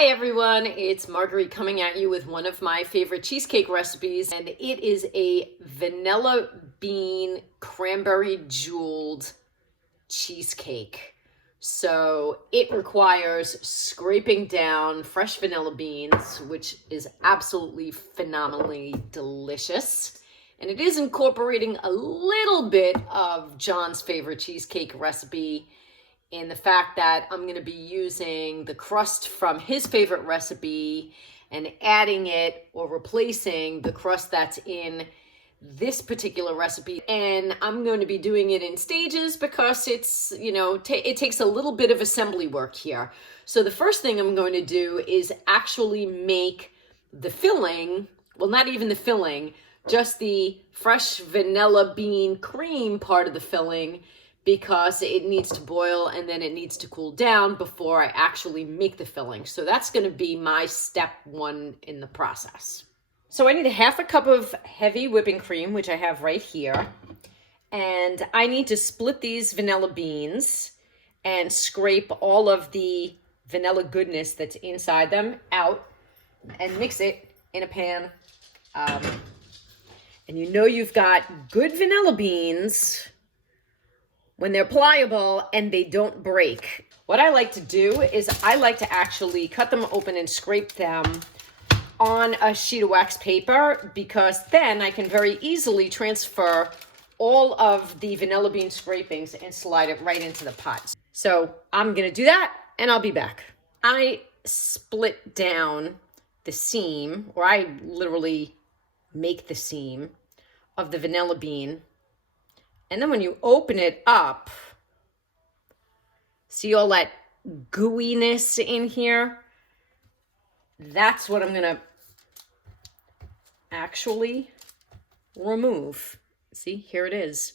Hi everyone, it's Marguerite coming at you with one of my favorite cheesecake recipes, and it is a vanilla bean cranberry jeweled cheesecake. So it requires scraping down fresh vanilla beans, which is absolutely phenomenally delicious. And it is incorporating a little bit of John's favorite cheesecake recipe in the fact that I'm going to be using the crust from his favorite recipe and adding it or replacing the crust that's in this particular recipe. And I'm going to be doing it in stages because it's, it takes a little bit of assembly work here. So the first thing I'm going to do is actually make the filling, well, not even the filling, just the fresh vanilla bean cream part of the filling, because it needs to boil and then it needs to cool down before I actually make the filling. So that's going to be my step one in the process. So I need a half a cup of heavy whipping cream, which I have right here. And I need to split these vanilla beans and scrape all of the vanilla goodness that's inside them out and mix it in a pan. And you know you've got good vanilla beans when they're pliable and they don't break. What I like to do is I like to actually cut them open and scrape them on a sheet of wax paper, because then I can very easily transfer all of the vanilla bean scrapings and slide it right into the pot. So I'm gonna do that and I'll be back. I split down the seam, or I literally make the seam of the vanilla bean. And then when you open it up, see all that gooiness in here? That's what I'm gonna actually remove. See, here it is.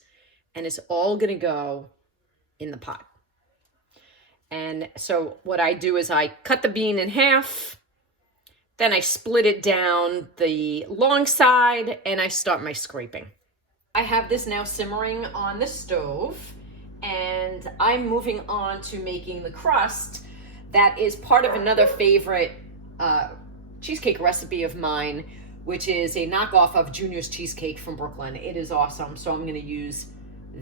And it's all gonna go in the pot. And so what I do is I cut the bean in half, then I split it down the long side, and I start my scraping. I have this now simmering on the stove, and I'm moving on to making the crust that is part of another favorite cheesecake recipe of mine, which is a knockoff of Junior's Cheesecake from Brooklyn. It is awesome. So I'm going to use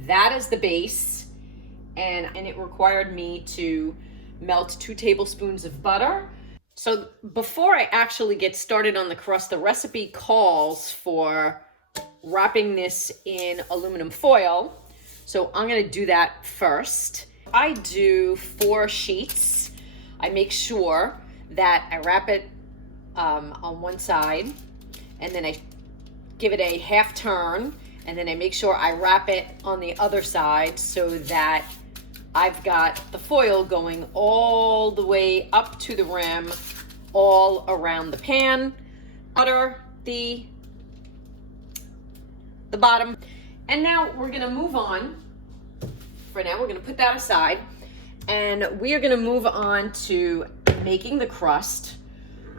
that as the base, and it required me to melt 2 tablespoons of butter. So before I actually get started on the crust, the recipe calls for wrapping this in aluminum foil. So I'm going to do that first. I do 4 sheets. I make sure that I wrap it on one side, and then I give it a half turn, and then I make sure I wrap it on the other side so that I've got the foil going all the way up to the rim, all around the pan. Butter the bottom. And now we're gonna move on. For now, we're gonna put that aside, and we are gonna move on to making the crust,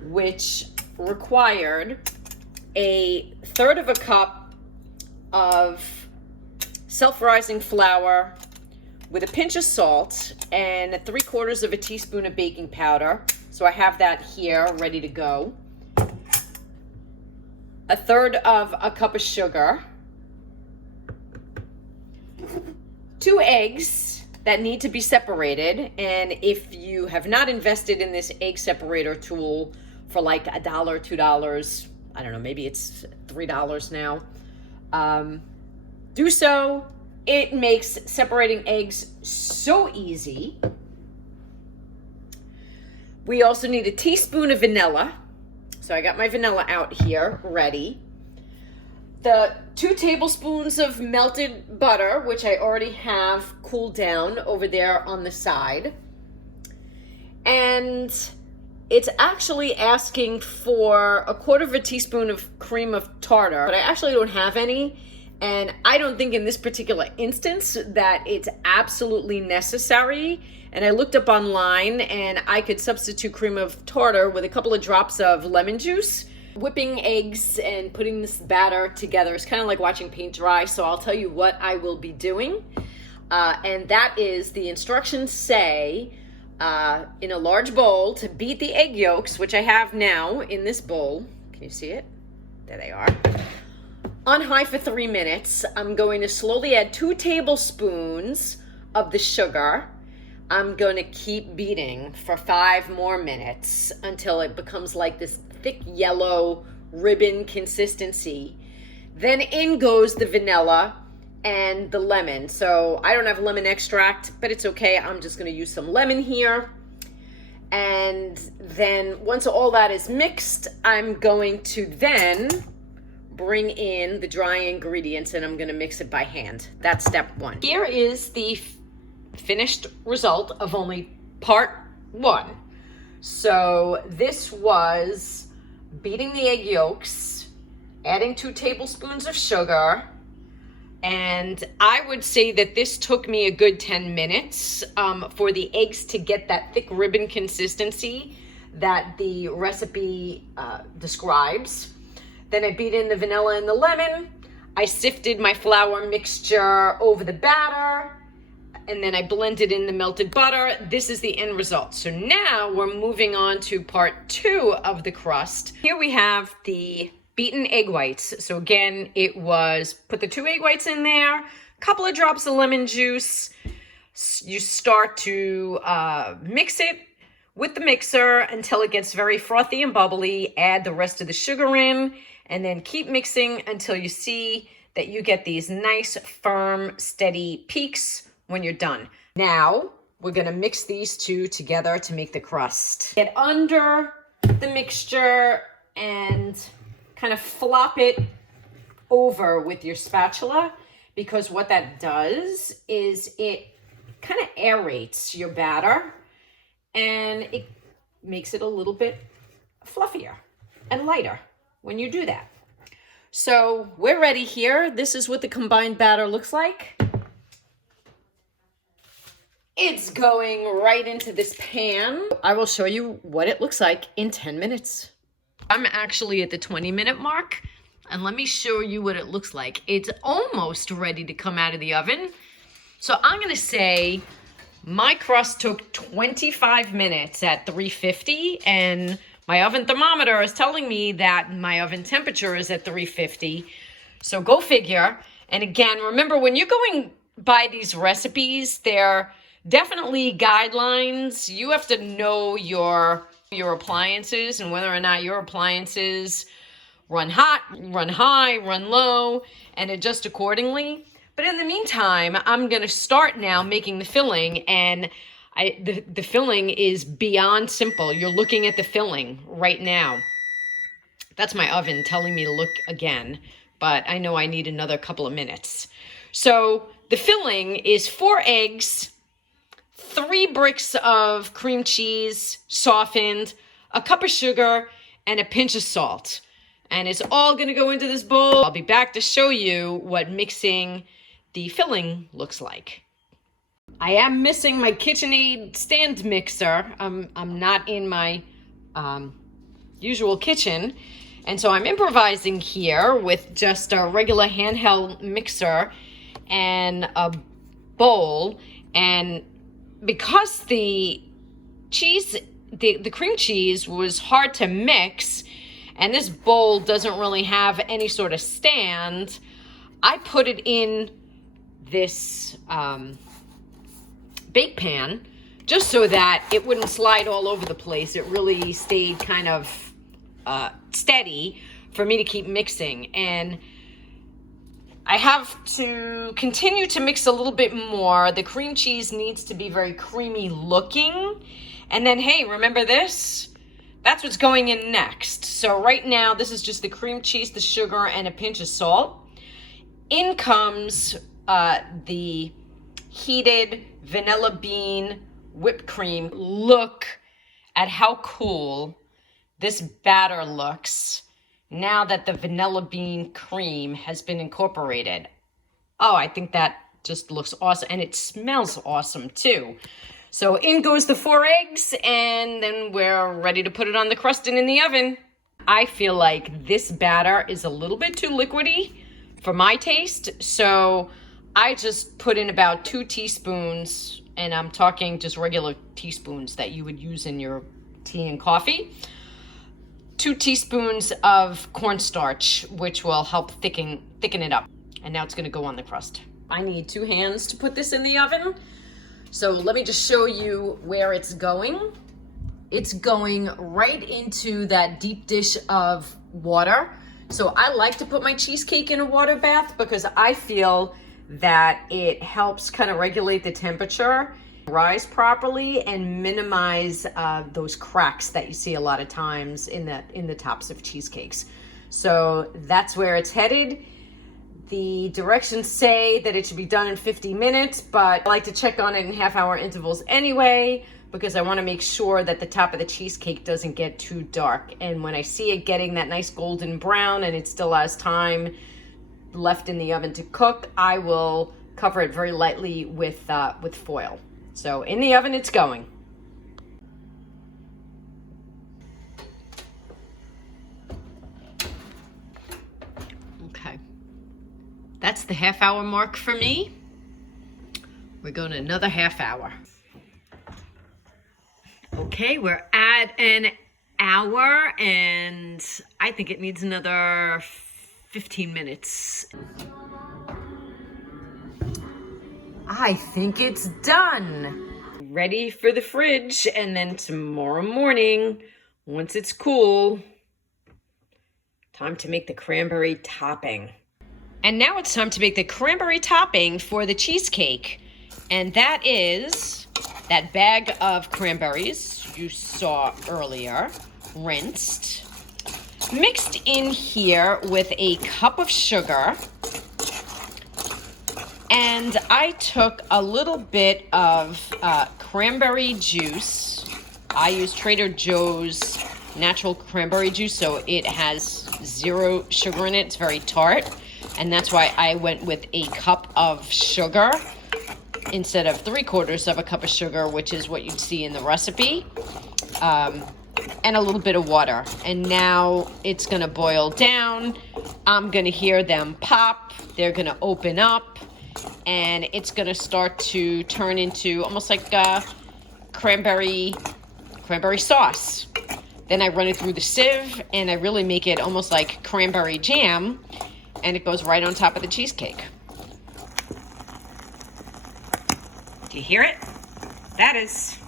which required a 1/3 of a cup of self-rising flour with a pinch of salt and 3/4 of a teaspoon of baking powder. So I have that here ready to go. 1/3 of a cup of sugar, 2 eggs that need to be separated. And if you have not invested in this egg separator tool for like $1, $2, I don't know, maybe it's $3 now, do so. It makes separating eggs so easy. We also need a teaspoon of vanilla. So I got my vanilla out here ready. The 2 tablespoons of melted butter, which I already have cooled down over there on the side. And it's actually asking for 1/4 teaspoon of cream of tartar, but I actually don't have any. And I don't think in this particular instance that it's absolutely necessary. And I looked up online, and I could substitute cream of tartar with a couple of drops of lemon juice. Whipping eggs and putting this batter together is kind of like watching paint dry, so I'll tell you what I will be doing. And that is, the instructions say in a large bowl to beat the egg yolks, which I have now in this bowl. Can you see it? There they are. On high for 3 minutes. I'm going to slowly add 2 tablespoons of the sugar. I'm going to keep beating for 5 more minutes until it becomes like this thick yellow ribbon consistency. Then in goes the vanilla and the lemon. So I don't have lemon extract, but it's okay. I'm just going to use some lemon here. And then once all that is mixed, I'm going to then bring in the dry ingredients and I'm going to mix it by hand. That's step 1. Here is the finished result of only part 1. So this was beating the egg yolks, adding 2 tablespoons of sugar, and I would say that this took me a good 10 minutes for the eggs to get that thick ribbon consistency that the recipe describes. Then I beat in the vanilla and the lemon. I sifted my flour mixture over the batter, and then I blended in the melted butter. This is the end result. So now we're moving on to part 2 of the crust. Here we have the beaten egg whites. So again, it was put the 2 egg whites in there, a couple of drops of lemon juice. You start to mix it with the mixer until it gets very frothy and bubbly. Add the rest of the sugar in, and then keep mixing until you see that you get these nice, firm, steady peaks when you're done. Now, we're gonna mix these 2 together to make the crust. Get under the mixture and kind of flop it over with your spatula, because what that does is it kind of aerates your batter and it makes it a little bit fluffier and lighter when you do that. So we're ready here. This is what the combined batter looks like. It's going right into this pan. I will show you what it looks like in 10 minutes. I'm actually at the 20-minute mark, and let me show you what it looks like. It's almost ready to come out of the oven. So I'm gonna say my crust took 25 minutes at 350, and my oven thermometer is telling me that my oven temperature is at 350. So go figure. And again, remember, when you're going by these recipes, they're definitely guidelines. You have to know your appliances and whether or not your appliances run hot, run high, run low, and adjust accordingly. But in the meantime, I'm going to start now making the filling, and the filling is beyond simple. You're looking at the filling right now. That's my oven telling me to look again, but I know I need another couple of minutes. So the filling is 4 eggs, 3 bricks of cream cheese, softened, a cup of sugar, and a pinch of salt. And it's all gonna go into this bowl. I'll be back to show you what mixing the filling looks like. I am missing my KitchenAid stand mixer. I'm not in my usual kitchen. And so I'm improvising here with just a regular handheld mixer and a bowl. And because the cheese, the cream cheese was hard to mix, and this bowl doesn't really have any sort of stand, I put it in this bake pan just so that it wouldn't slide all over the place. It really stayed kind of steady for me to keep mixing. And I have to continue to mix a little bit more. The cream cheese needs to be very creamy looking. And then, hey, remember this? That's what's going in next. So right now, this is just the cream cheese, the sugar, and a pinch of salt. In comes the heated vanilla bean whipped cream. Look at how cool this batter looks now that the vanilla bean cream has been incorporated. Oh, I think that just looks awesome, and it smells awesome too. So in goes the 4 eggs, and then we're ready to put it on the crust and in the oven. I feel like this batter is a little bit too liquidy for my taste, so I just put in about 2 teaspoons and I'm talking just regular teaspoons that you would use in your tea and coffee. 2 teaspoons of cornstarch, which will help thicken it up. And now it's gonna go on the crust. I need 2 hands to put this in the oven. So let me just show you where it's going. It's going right into that deep dish of water. So I like to put my cheesecake in a water bath because I feel that it helps kind of regulate the temperature, rise properly, and minimize those cracks that you see a lot of times in the tops of cheesecakes. So that's where it's headed. The directions say that it should be done in 50 minutes, but I like to check on it in half-hour intervals anyway, because I want to make sure that the top of the cheesecake doesn't get too dark. And when I see it getting that nice golden brown and it still has time left in the oven to cook, I will cover it very lightly with foil. So in the oven it's going. Okay. That's the half-hour mark for me. We're going another half hour. Okay, we're at an hour and I think it needs another 15 minutes. I think it's done. Ready for the fridge, and then tomorrow morning, once it's cool, time to make the cranberry topping. And now it's time to make the cranberry topping for the cheesecake. And that is that bag of cranberries you saw earlier, rinsed, mixed in here with a cup of sugar. And I took a little bit of cranberry juice. I use Trader Joe's natural cranberry juice, so it has 0 sugar in it. It's very tart. And that's why I went with a cup of sugar instead of 3/4 of a cup of sugar, which is what you'd see in the recipe. And a little bit of water. And now it's gonna boil down. I'm gonna hear them pop. They're gonna open up. And it's gonna start to turn into almost like cranberry sauce. Then I run it through the sieve and I really make it almost like cranberry jam, and it goes right on top of the cheesecake. Do you hear it? That is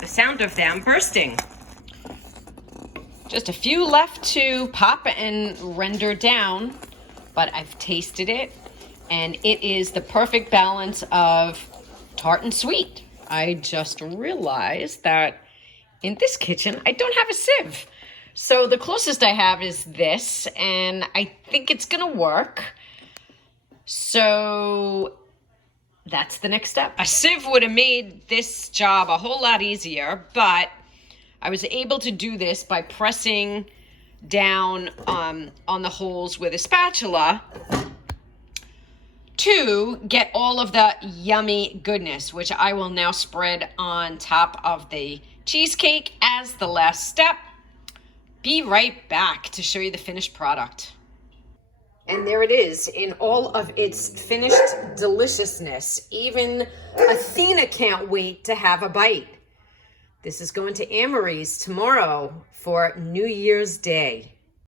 the sound of them bursting. Just a few left to pop and render down, but I've tasted it. And it is the perfect balance of tart and sweet. I just realized that in this kitchen, I don't have a sieve. So the closest I have is this, and I think it's gonna work. So that's the next step. A sieve would have made this job a whole lot easier, but I was able to do this by pressing down on the holes with a spatula to get all of the yummy goodness, which I will now spread on top of the cheesecake as the last step. Be right back to show you the finished product. And there it is in all of its finished deliciousness. Even Athena can't wait to have a bite. This is going to Amory's tomorrow for New Year's Day.